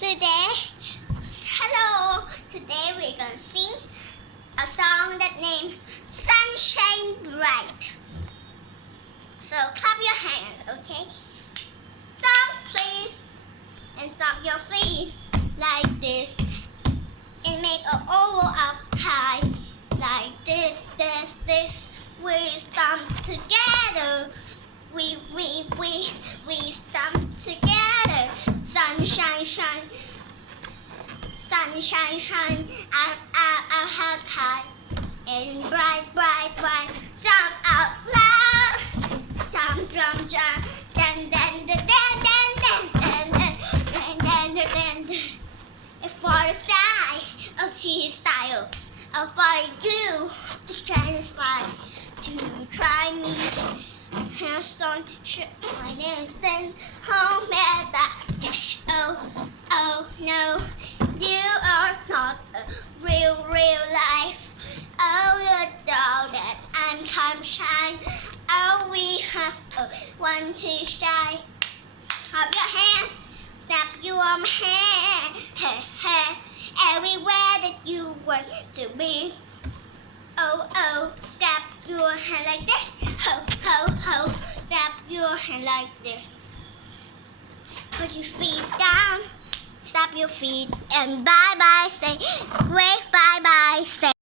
Today, hello. Today we're gonna sing a song that named Sunshine Bright. So clap your hands, okay? Song, please, and stomp your feet like this, and make an oval up high like this. We stomp together. We stomp together. Sunshine, shine, up, high, and bright. Jump out loud, jump, dan. For the sky, a cheese style, for you, to shine the sky, to try me. Hands on, my name, stand home at that. Oh no, you are not a real life. Oh, you know that I'm come shine. Oh, we have a one to shine. Clap your hands, snap your hair, everywhere that you want to be. Oh, snap your hand like this. Ho, snap your hand like this. Put your feet down, snap your feet, and bye, say, wave, bye, say.